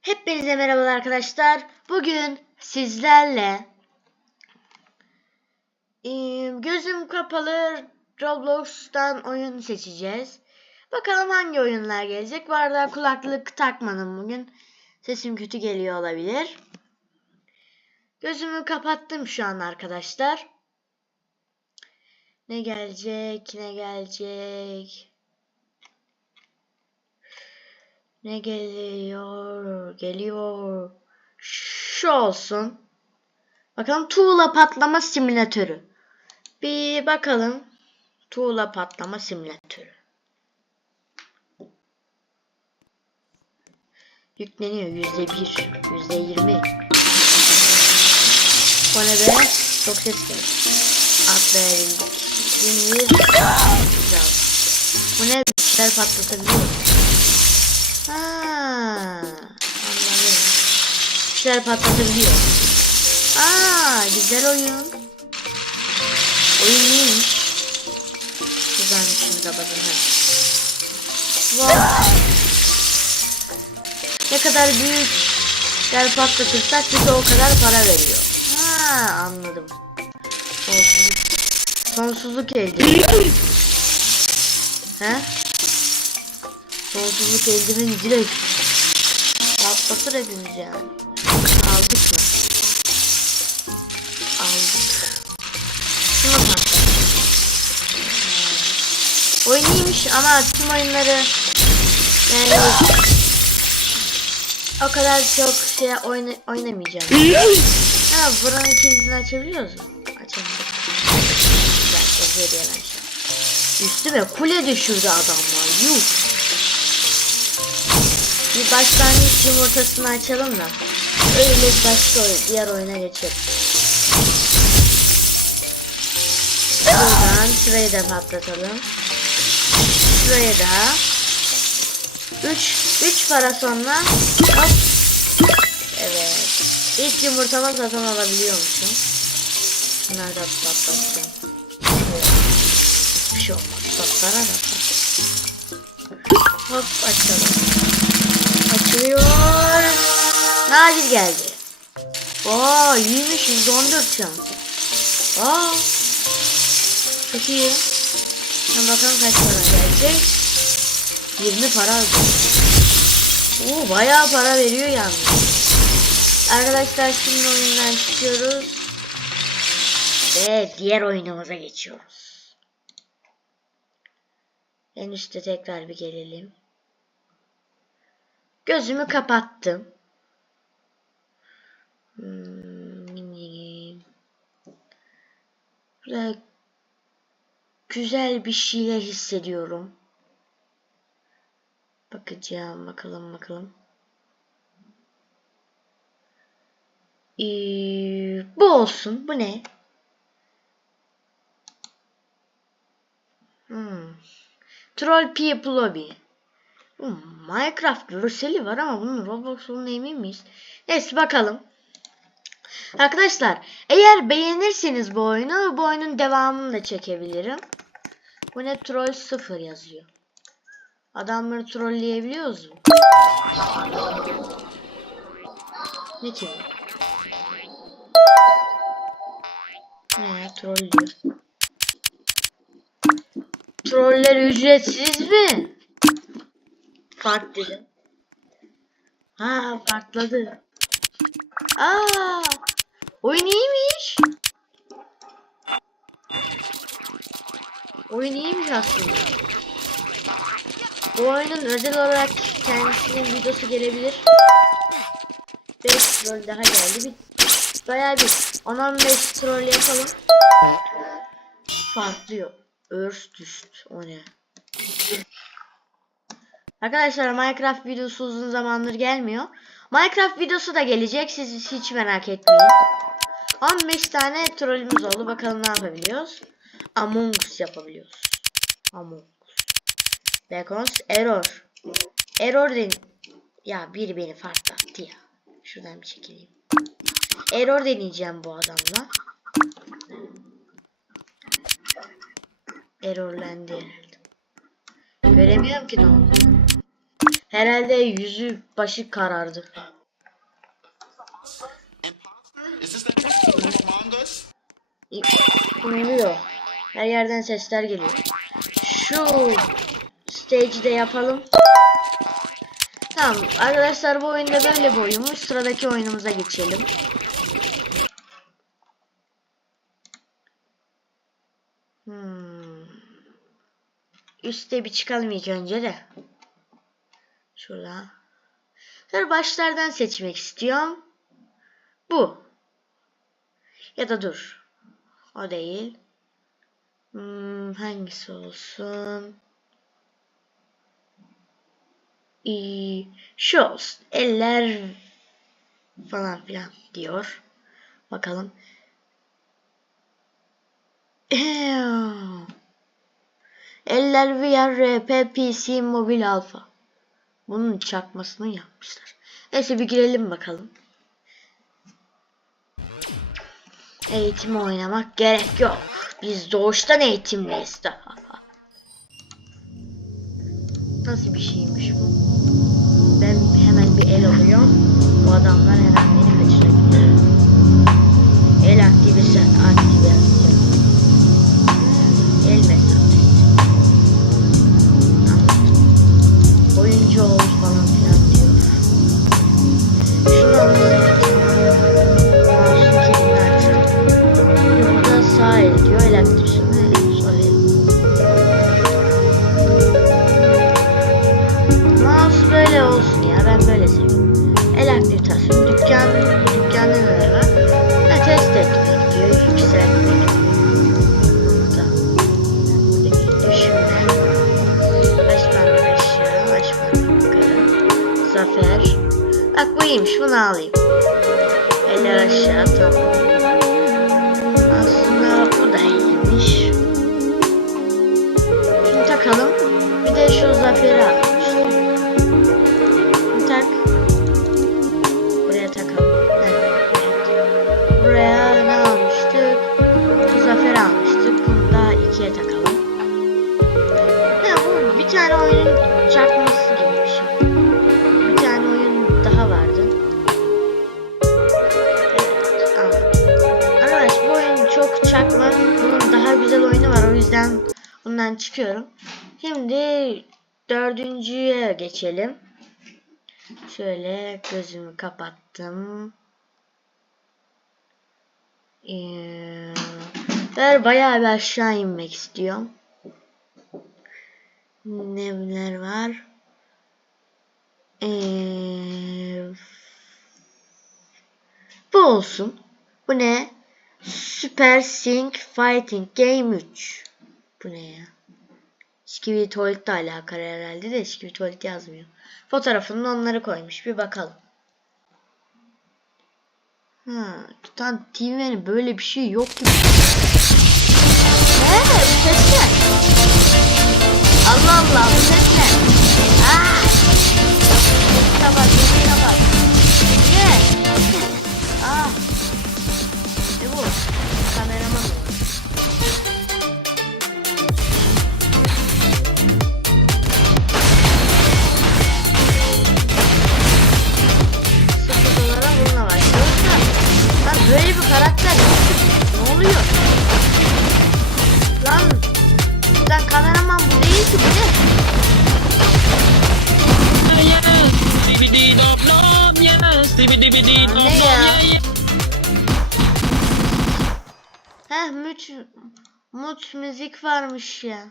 Hepinize merhabalar arkadaşlar. Bugün sizlerle eee, gözüm kapalı Roblox'tan oyun seçeceğiz. Bakalım hangi oyunlar gelecek. Bu arada kulaklık takmadım bugün. Sesim kötü geliyor olabilir. Gözümü kapattım şu an arkadaşlar. Ne gelecek? Ne gelecek? Ne geliyor? Geliyor. Şu olsun. Bakalım tuğla patlama simülatörü. Bir bakalım. Tuğla patlama simülatörü. Yükleniyor. Yüzde bir. Yüzde yirmi. O ne be? Çok ses geldi. Atlayabildik. 21. Güzel. Bu ne? Bir şeyler patlatabiliyor. Şeyler patlatabiliyor. Aa, güzel oyun. Oyun iyiymiş. Güzelmiş şimdi kapatalım. ha. Wow. Ne kadar büyük yer patlatırsak bize o kadar para veriyor. Ha, anladım. Sonsuzluk, sonsuzluk eldiveni. He? Sonsuzluk eldiveni direkt patlatır hepimiz yani. Oyun iyiymiş ama tüm oyunları yani o kadar çok şey oyna oynamayacağım. Ha buranın kilidini açabiliyoruz mu? Şey. Üstüme kule düşürdü adamlar. Yuh. Bir başlangıç yumurtasını açalım da. Öyle başka oy- diğer oyuna geçelim. Buradan şurayı da patlatalım. Şuraya da. 3 3 para sonra hop. Evet. İlk yumurtamı zaten alabiliyormuşum. Bunları da patlatacağım. Hiçbir şey olmaz. Patlara da. Hop açalım. Açılıyor. Nadir geldi. Oo iyiymiş 114 şans. Aa. Çok iyi. Şimdi bakalım kaç para gelecek. 20 para aldı. Oo bayağı para veriyor yalnız. Arkadaşlar şimdi oyundan çıkıyoruz. Ve diğer oyunumuza geçiyoruz. En üstte tekrar bir gelelim. Gözümü kapattım. Hmm. Burada güzel bir şeyler hissediyorum. Bakacağım bakalım bakalım. Ee, bu olsun. Bu ne? Hmm. Troll People Lobby. Hmm, Minecraft görseli var ama bunun Roblox olduğuna emin miyiz? Neyse bakalım. Arkadaşlar eğer beğenirseniz bu oyunu bu oyunun devamını da çekebilirim. Bu ne troll 0 yazıyor. Adamları trolleyebiliyoruz mu? Ne ki bu? Ne ya trollüyor. Troller ücretsiz mi? Fart dedim. Ha fartladı. Aa, oyun iyiymiş. Oyun iyiymiş aslında. Bu oyunun özel olarak kendisinin videosu gelebilir. 5 troll daha geldi. Bir, bayağı bir 10-15 troll yapalım. Farklıyor. Örs düştü. O ne? Arkadaşlar Minecraft videosu uzun zamandır gelmiyor. Minecraft videosu da gelecek. Siz hiç merak etmeyin. 15 tane trollümüz oldu. Bakalım ne yapabiliyoruz. Among Us yapabiliyoruz. Among Us. Beacons error. Error den Ya biri beni farklattı ya. Şuradan bir çekileyim. Error deneyeceğim bu adamla. Errorlendi herhalde. Göremiyorum ki ne oldu. Herhalde yüzü başı karardı. Imposter? Is this that from Among Us? Oluyor. Her yerden sesler geliyor. Şu stage'de yapalım. Tamam arkadaşlar bu oyunda böyle bir oyunmuş. Sıradaki oyunumuza geçelim. Hmm. Üste bir çıkalım ilk önce de. Şurada. Dur başlardan seçmek istiyorum. Bu. Ya da dur. O değil. Hmm, hangisi olsun? İyi. Şu olsun. Eller falan filan diyor. Bakalım. Eller VR RP PC Mobil Alpha. Bunun çakmasını yapmışlar. Neyse bir girelim bakalım. Eğitimi oynamak gerek yok. Biz doğuştan eğitimliyiz daha. Nasıl bir şeymiş bu? Tane oyunun çarpması gibi bir şey. Bir tane oyun daha vardı. Evet. Arkadaş bu oyun çok çakma. Bunun daha güzel oyunu var. O yüzden bundan çıkıyorum. Şimdi dördüncüye geçelim. Şöyle gözümü kapattım. Ee, ben bayağı bir aşağı inmek istiyorum. Neler var? Ee, bu olsun. Bu ne? Super Sync Fighting Game 3. Bu ne ya? Skibidi Toilet ile alakalı herhalde de Skibidi Toilet yazmıyor. Fotoğrafını onları koymuş. Bir bakalım. Ha, Titan TV'nin böyle bir şey yok gibi. Ne? Bu ses ne? Allah Allah bu ses ne? Aa! Kapat, kapat. Müç mut müzik varmış ya.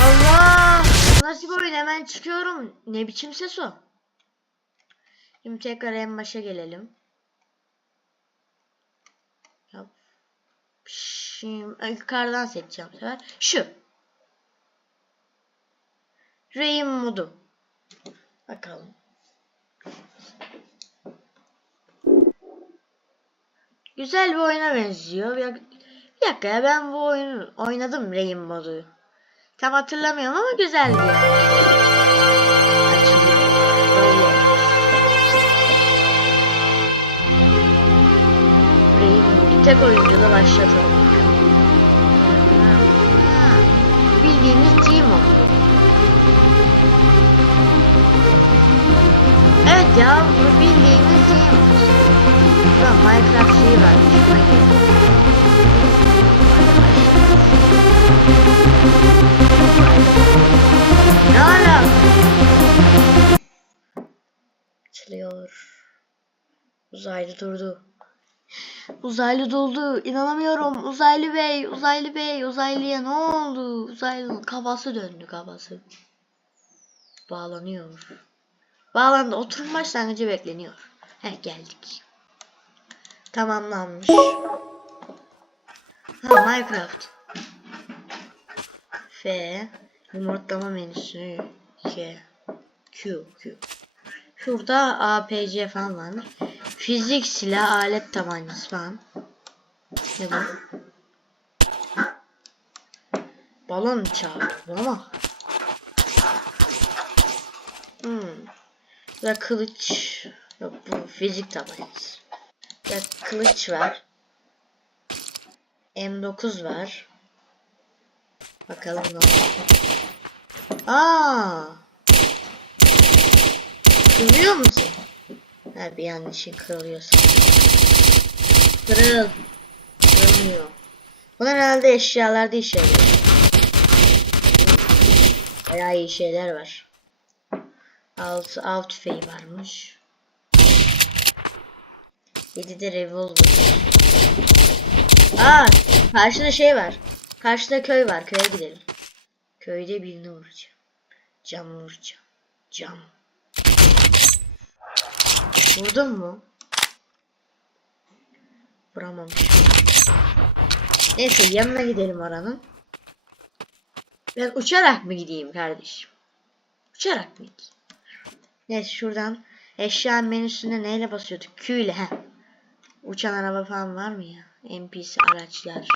Allah! Nasıl oyun? Hemen çıkıyorum. Ne biçim ses o? Şimdi tekrar en başa gelelim. Şimdi yukarıdan seçeceğim sefer. Şu. Rain modu. Bakalım. Güzel bir oyuna benziyor. Bir dakika ya ben bu oyunu oynadım Rainbow'u. Tam hatırlamıyorum ama güzel bir yer. Rainbow tek oyuncuyla başlatalım. Bildiğiniz Timo. Evet ya bu bildiğiniz Ulan Minecraft şeyi gelin. Ne ala? Açılıyor. Uzaylı durdu. Uzaylı doldu. İnanamıyorum. Uzaylı bey, uzaylı bey, uzaylıya ne oldu? Uzaylının kafası döndü kafası. Bağlanıyor. Bağlandı. Oturum başlangıcı bekleniyor. Heh geldik. Tamamlanmış. Ha Minecraft. F yumurtlama menüsü K Q Q Şurada APC falan varmış. Fizik silah alet tabancası falan. Ne bu? Balon çağı ama. Hmm. Burada kılıç. Yok bu fizik tabancası. Burada kılıç var. M9 var. Bakalım ne olacak. Aa! Kırılıyor musun? Ha bir an için kırılıyorsun. Kırıl. Kırılmıyor. Bunlar herhalde eşyalarda işe yarıyor. Bayağı iyi şeyler var. Altı av tüfeği varmış. 7'de revolver. Aa, karşıda şey var. Karşıda köy var. Köye gidelim. Köyde birini vuracağım. Cam vuracağım. Cam. Vurdun mu? Vuramamış. Neyse yanına gidelim aranın. Ben uçarak mı gideyim kardeşim? Uçarak mı gideyim? Neyse şuradan eşya menüsüne neyle basıyorduk? Q ile he. Uçan araba falan var mı ya? NPC araçlar.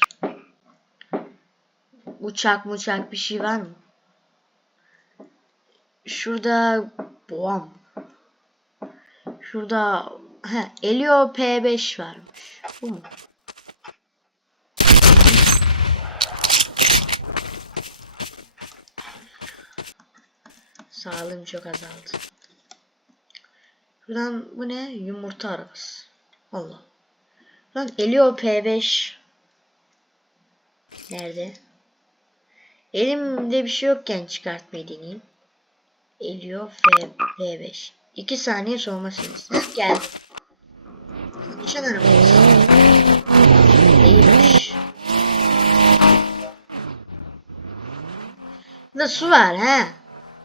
Uçak muçak bir şey var mı? Şurada boğam. Şurada he, Elio P5 varmış. Bu mu? Sağlığım çok azaldı. Şuradan bu ne? Yumurta arabası. Allah. Lan Elio P5 Nerede? Elimde bir şey yokken çıkartmayı deneyeyim. Elio F P5 2 saniye soğuma süresi. Geldi. Uçan araba. Değilmiş. Burada su var ha.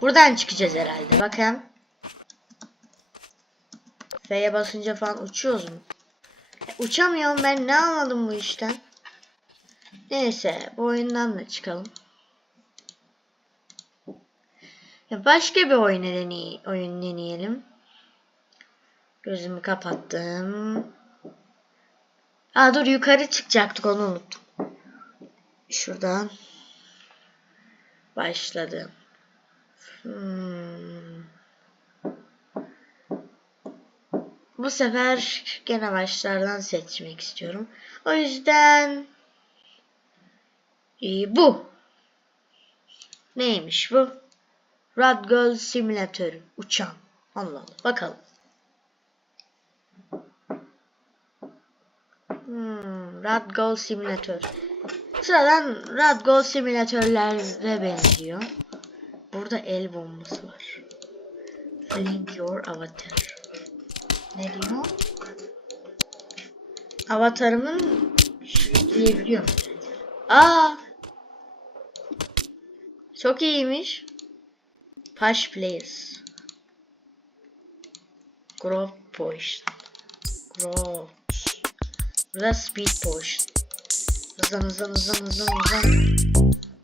Buradan çıkacağız herhalde. Bakın. F'ye basınca falan uçuyoruz mu? Uçamıyorum ben ne anladım bu işten? Neyse bu oyundan da çıkalım. Ya başka bir oyun deney oyun deneyelim. Gözümü kapattım. Aa dur yukarı çıkacaktık onu unuttum. Şuradan başladım. Hmm. Bu sefer gene başlardan seçmek istiyorum. O yüzden ee, bu. Neymiş bu? Radgirl Simulator. Uçan. Allah Allah. Bakalım. Hmm, Radgirl Simulator. Sıradan Radgirl simülatörlere benziyor. Burada el bombası var. Link your avatar. Ne diyor? Avatarımın diyebiliyor Aa! Çok iyiymiş. Push players. Growth potion. Growth. Burada speed potion. Hızlan hızlan hızlan hızlan hızlan.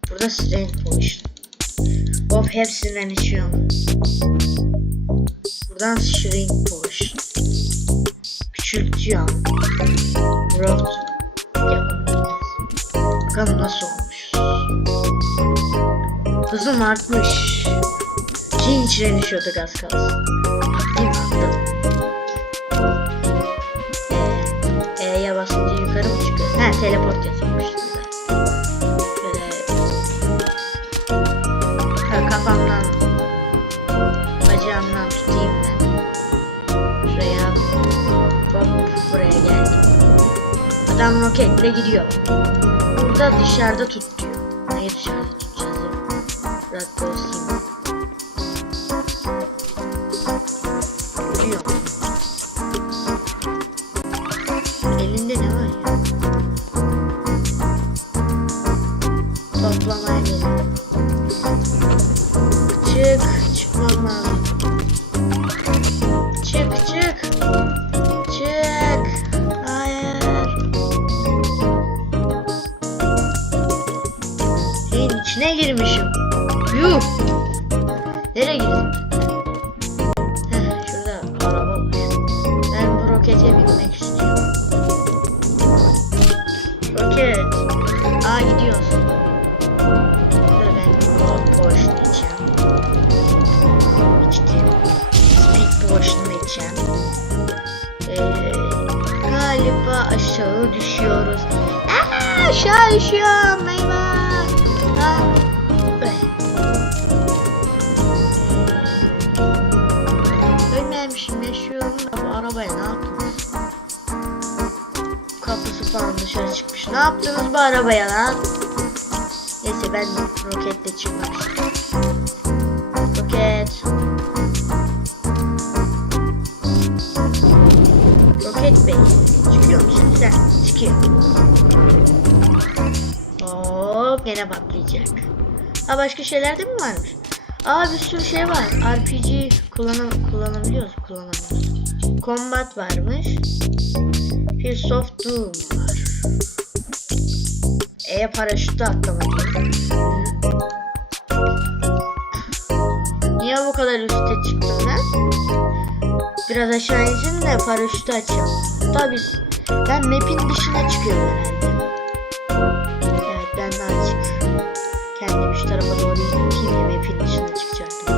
Burada strength potion. Of hepsinden içiyorum. Buradan shrink potion. Küçültüyorum. Growth. Yapabiliriz. Bakalım nasıl olmuş. Hızım artmış. Şeyin içine düşüyorduk az kalsın. Adam roketle gidiyor. Burada dışarıda binmek istiyorum. Roket. Aa gidiyoruz. Dur ben Road Potion içeceğim. İçtim. Speed Potion içeceğim. Ee, galiba aşağı düşüyoruz. Aa, aşağı düşüyorum. Ne yaptınız bu arabaya lan? Neyse ben roketle çıkmak. Roket. Roket Bey. Çıkıyor musun sen? Çıkıyor. Hop gene patlayacak. Ha başka şeyler de mi varmış? Aa bir sürü şey var. RPG kullanam kullanabiliyoruz? Kullanamıyoruz. Combat varmış. Pierce of Doom var. E paraşütü atlamak. Niye bu kadar üste çıktım ben? Biraz aşağı insin de paraşütü açalım. Tabii ben map'in dışına çıkıyorum herhalde. Evet ben de açık. Kendim şu tarafa doğru gideyim de map'in dışına çıkacaktım.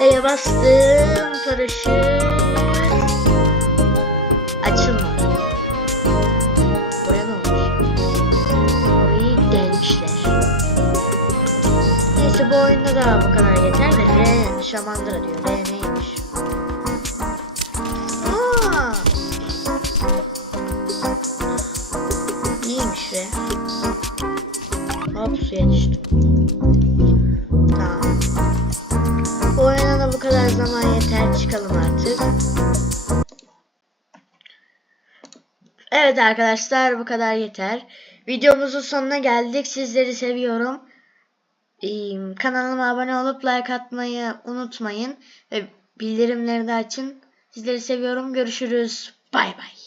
E'ye bastım. Paraşüt. Oyunda da bu kadar yeter de R şamandıra diyor. R neymiş? Aa! İyiymiş be. Hop suya düştüm. Tamam. Bu oyuna da bu kadar zaman yeter. Çıkalım artık. Evet arkadaşlar bu kadar yeter. Videomuzun sonuna geldik. Sizleri seviyorum. Kanalıma abone olup like atmayı unutmayın. Ve bildirimleri de açın. Sizleri seviyorum. Görüşürüz. Bay bay.